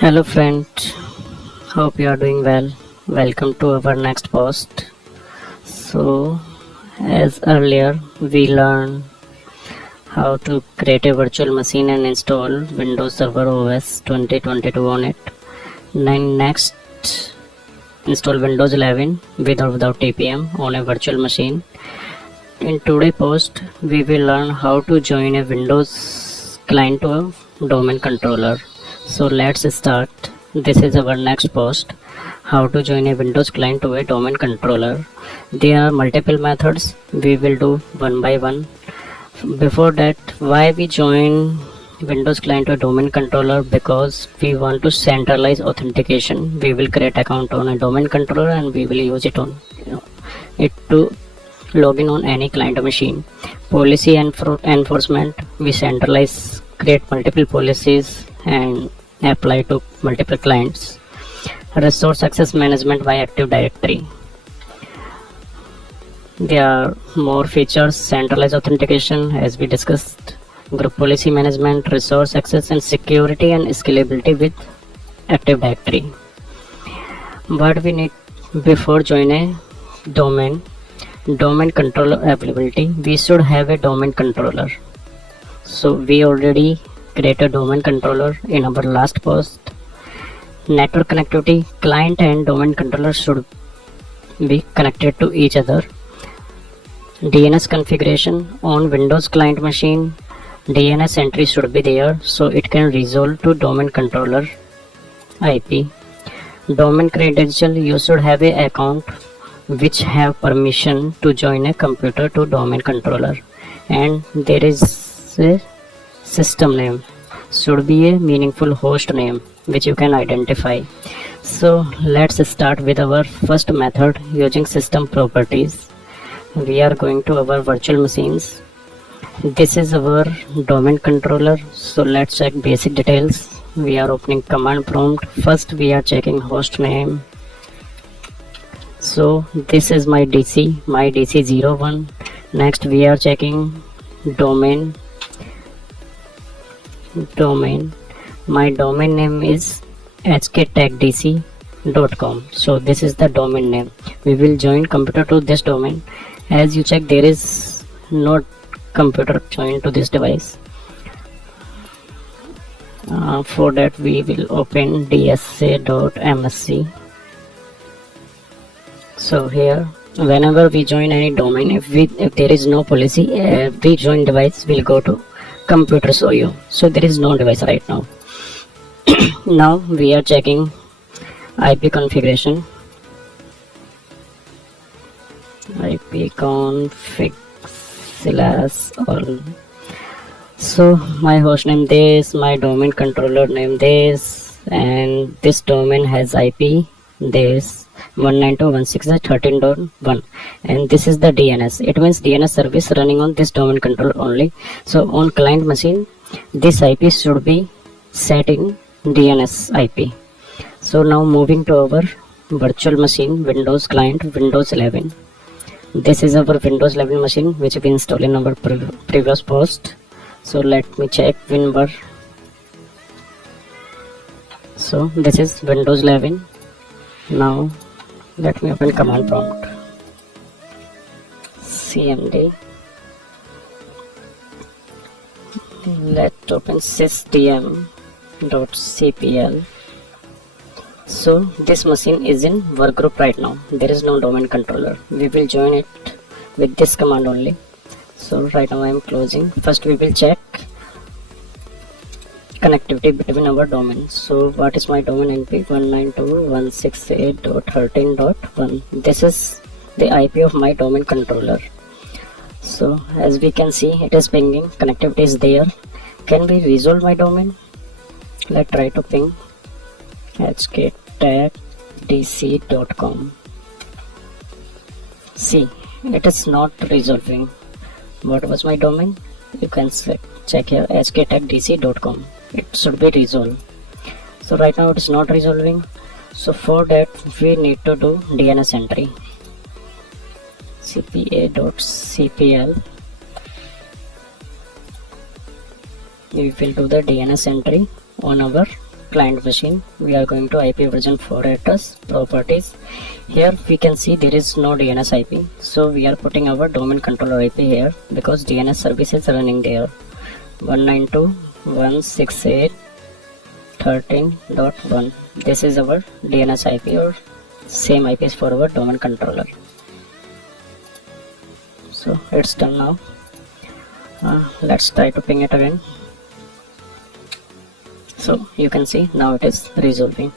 Hello friends, hope you are doing well. Welcome to our next post. So, as earlier we learned how to create a virtual machine and install Windows Server OS 2022 on it. Then next, install Windows 11 with or without TPM on a virtual machine. In today's post, we will learn how to join a Windows client to a domain controller. So let's start. This is our next post, how to join a Windows client to a domain controller. There are multiple methods, we will do one by one. Before that, why we join Windows client to a domain controller? Because we want to centralize authentication. We will create account on a domain controller and we will use it on it to log in on any client machine. Policy enforcement, we centralize, create multiple policies and apply to multiple clients. Resource access management by Active Directory. There are more features: centralized authentication as we discussed, group policy management, resource access, and security and scalability with Active Directory. What we need before join a domain controller availability, we should have a domain controller. So we already create a domain controller in our last post. Network connectivity, client and domain controller should be connected to each other. DNS configuration on Windows client machine, DNS entry should be there so it can resolve to domain controller IP. Domain credential, you should have a account which have permission to join a computer to domain controller, and there is a system name, should be a meaningful host name which you can identify. So let's start with our first method using system properties. We are going to our virtual machines. This is our domain controller, so let's check basic details. We are opening command prompt. First we are checking host name. So this is my DC01. Next we are checking domain. My domain name is HKTECH-HUB. So this is the domain name. We will join computer to this domain. As you check, there is no computer joined to this device. For that we will open dsa.msc. So here, whenever we join any domain, if there is no policy, every join device will go to computers OU. So there is no device right now. Now we are checking IP configuration. IP config /all. So my host name this, my domain controller name this, and this domain has IP this 192.168.13.1, and this is the DNS. It means DNS service running on this domain controller only. So on client machine, this IP should be set in DNS IP. So now moving to our virtual machine, Windows client, Windows 11. This is our Windows 11 machine which we installed in our previous post. So let me check WinBar. So this is Windows 11. Now let me open command prompt. CMD. Let's open system.cpl. So this machine is in work group right now. There is no domain controller. We will join it with this command only. So right now I am closing. First we will check connectivity between our domains. So what is my domain NP? 192.168.13.1. This is the IP of my domain controller. So as we can see, it is pinging. Connectivity is there. Can we resolve my domain? Let's try to ping HKTECH-DC.com. See, it is not resolving. What was my domain? You can check here, HKTECH-DC.com. It should be resolved. So right now it is not resolving. So for that we need to do DNS entry. cpa.cpl we will do the DNS entry on our client machine. We are going to IP version 4 address properties. Here we can see there is no DNS IP, so we are putting our domain controller IP here because DNS service is running there. 192.168.13.1. this is our DNS IP, or same IP is for our domain controller. So it's done now. Let's try to ping it again. So you can see now it is resolving.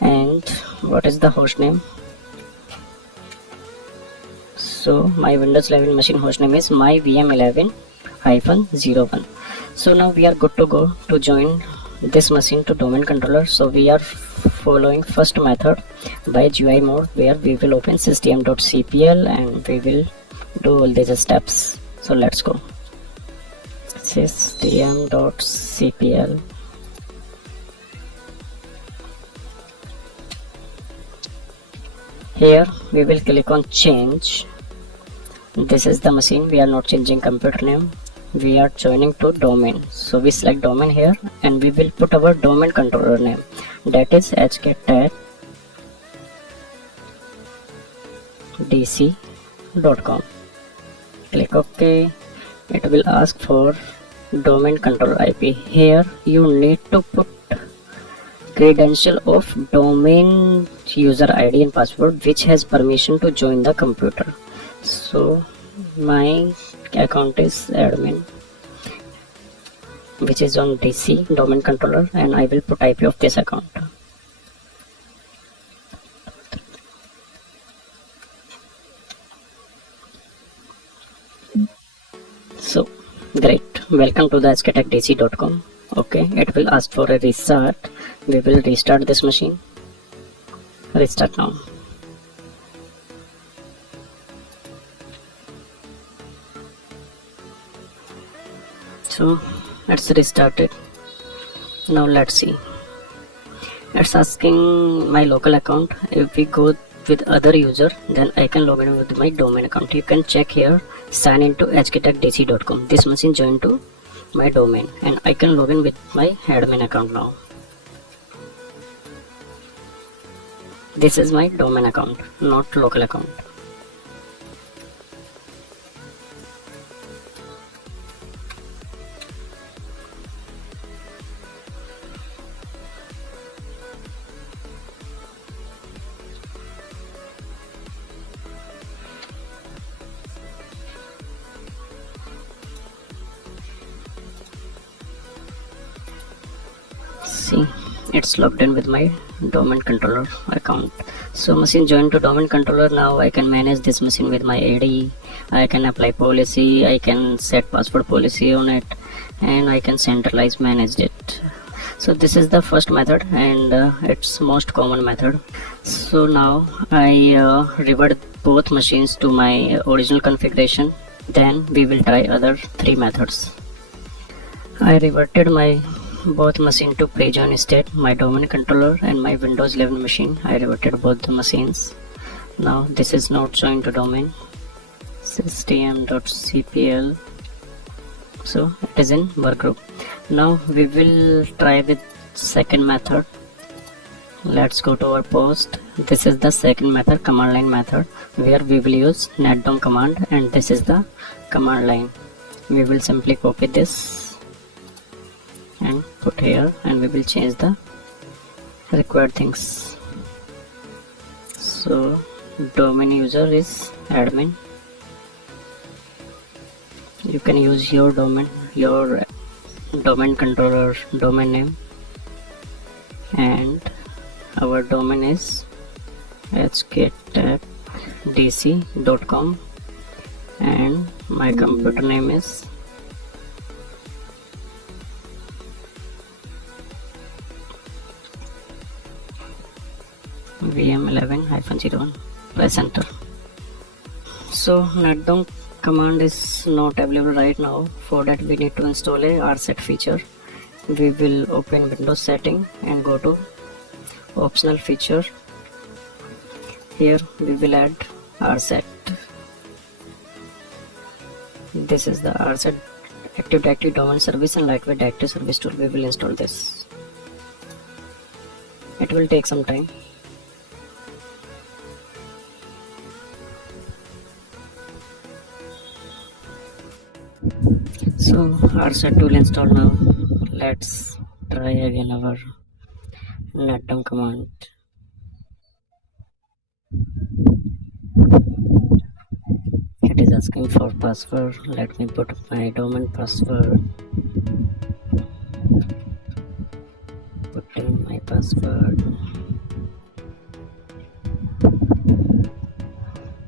And what is the host name? So my Windows 11 machine host name is myvm11-01. So now we are good to go to join this machine to domain controller. So we are following first method by GUI mode, where we will open system.cpl and we will do all these steps. So let's go. System.cpl. Here we will click on change. This is the machine. We are not changing computer name, we are joining to domain. So we select domain here and we will put our domain controller name, that is HKTECH-HUB. Click OK. It will ask for domain controller IP. Here you need to put credential of domain user ID and password which has permission to join the computer. So my account is admin, which is on DC domain controller, and I will put IP of this account. So great, welcome to the HKTECH-DC.com. Okay, it will ask for a restart. We will restart this machine. Restart now. So let's restart it. Now let's see. It's asking my local account. If we go with other user, then I can log in with my domain account. You can check here, sign into HKTECH-DC.com. This machine joined to my domain and I can log in with my admin account now. This is my domain account, not local account. See, it's logged in with my domain controller account. So machine joined to domain controller. Now I can manage this machine with my ID. I can apply policy, I can set password policy on it, and I can centralize manage it. So this is the first method, and it's most common method. So now I revert both machines to my original configuration. Then we will try other three methods. I reverted my both machine to pre-join state, my domain controller and my Windows 11 machine. I reverted both the machines. Now this is not joined to domain. System.cpl. So it is in workgroup. Now we will try with second method. Let's go to our post. This is the second method, command line method, where we will use netdom command, and this is the command line. We will simply copy this and put here, and we will change the required things. So domain user is admin. You can use your domain controller domain name, and our domain is HKTECH-DC.com, and my computer name is VM11-01. Press enter. So netdom command is not available right now. For that we need to install a rset feature. We will open Windows setting and go to optional feature. Here we will add rset. This is the rset Active Directory domain service and lightweight directory service tool. We will install this. It will take some time. So our set tool installed now. Let's try again our netdom command. It is asking for password. Let me put my domain password. Putting my password.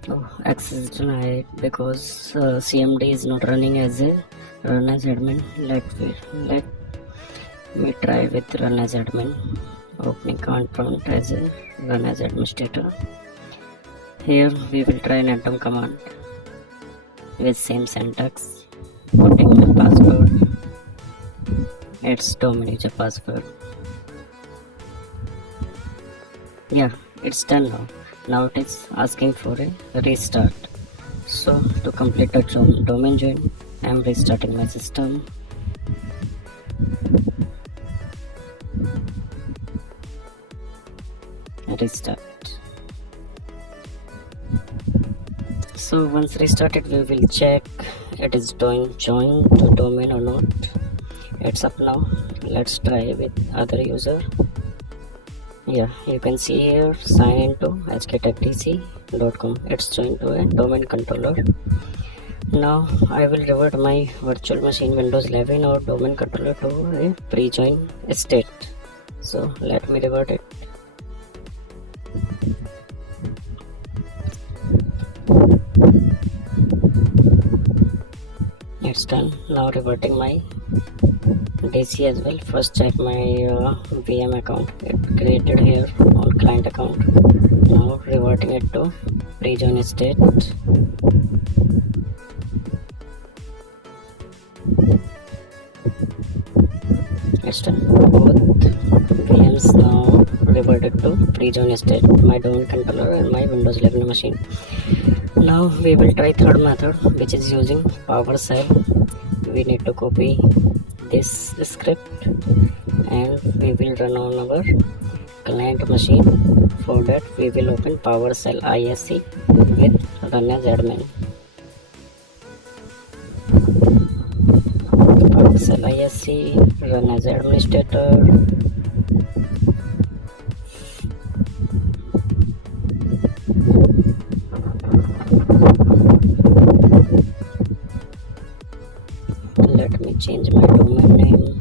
Oh, access denied because CMD is not running as a run as admin. Let me try with run as admin. Opening command prompt as a run as administrator. Here we will try netdom command with same syntax. Putting the password. It's domain user password. Yeah, it's done now. Now it is asking for a restart. So to complete the domain join, I am restarting my system. Restart. So once restarted, we will check it is doing join to domain or not. It's up now. Let's try with other user. Yeah, you can see here sign into HKTECH-HUB. It's joined to a domain controller. Now I will revert my virtual machine Windows 11 or domain controller to a pre-join state. So let me revert it. It's done. Now reverting my DC as well. First check my VM account. It created here on client account. Now reverting it to pre-join state. It's done. Both VMs now reverted to pre-join state. My domain controller and my Windows 11 machine. Now we will try third method, which is using PowerShell. We need to copy this script and we will run on our client machine. For that we will open PowerShell ISC with run as admin. PowerShell ISC, run as administrator. Let me change my domain name.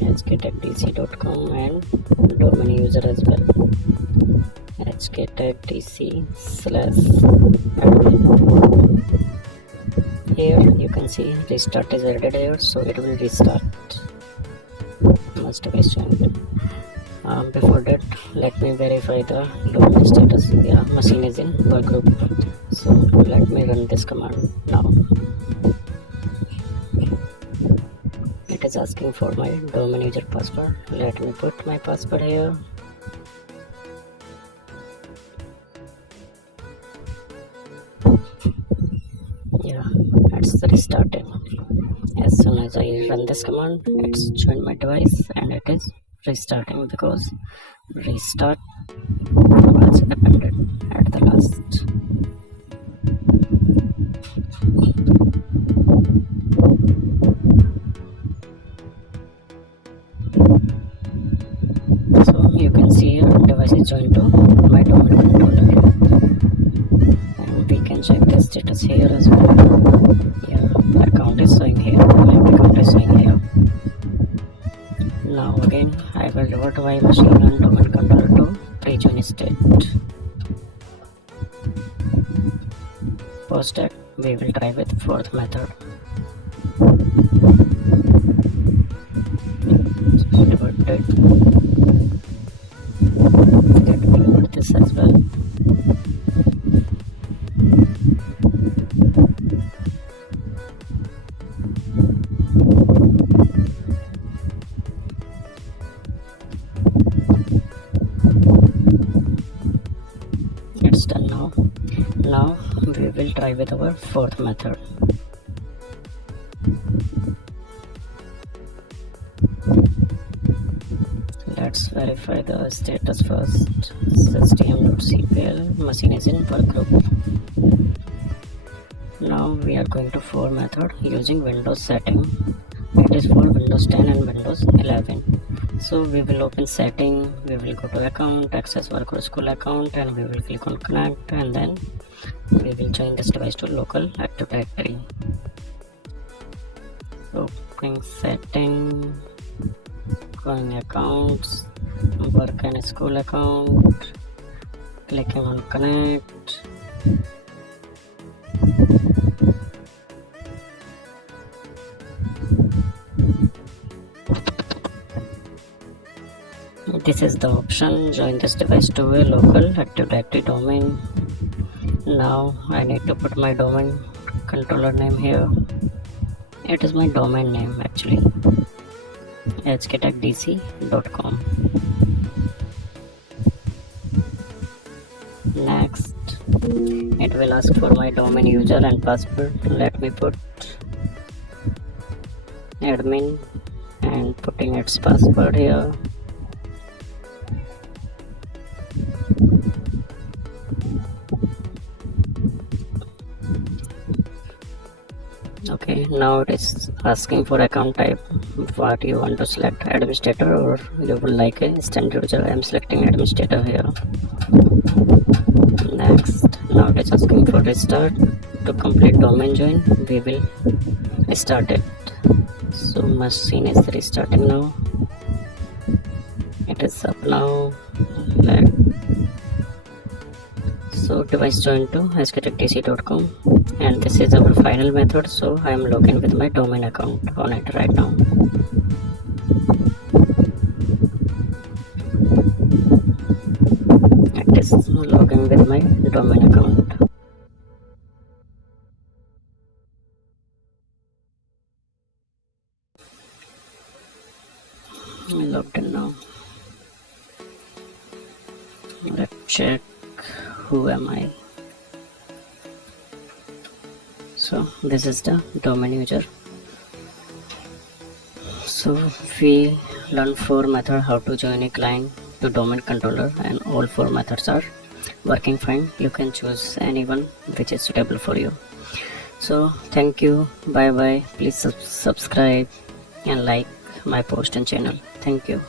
HKTECH-DC.com and domain user as well. HKTECH-DC/admin. Here you can see restart is added here, so it will restart. Must have joined. Before that, let me verify the domain status. Yeah, machine is in work group. So let me run this command now. It is asking for my domain user password. Let me put my password here. Yeah, it's restarted. As soon as I run this command, it's joined my device and it is restarting because restart was appended at the last. So you can see here device is joined to my domain controller, and we can check the status here as well. Yeah, account is showing here, my account is showing here. Now again I will revert my machine and domain controller to pre-join state. Post that we will try with fourth method. Reverted. Let me revert this as well. It's done now. Now we try with our fourth method. Let's verify the status first. System.cpl machine is in work group. Now we are going to for method using Windows setting. It is for Windows 10 and Windows 11. So we will open setting, we will go to account, access work or school account, and we will click on connect, and then we will join this device to local Active Directory. Opening setting, going accounts, work and school account, clicking on connect. This is the option, join this device to a local Active Directory domain. Now I need to put my domain controller name here. It is my domain name actually, HKTECH-HUB. Next, it will ask for my domain user and password. Let me put admin and putting its password here. Okay, now it is asking for account type. What you want to select, administrator or you would like a standard user. I am selecting administrator here. Next, now it is asking for restart. To complete domain join, we will start it. So machine is restarting now. It is up now. So device join to hktech.com, and this is our final method. So I am logging with my domain account on it right now. It is logging with my domain account. I'm logged in now. Let's check who am I. So this is the domain user. So we learned 4 methods how to join a client to domain controller, and all 4 methods are working fine. You can choose anyone which is suitable for you. So thank you, bye bye. Please subscribe and like my post and channel. Thank you.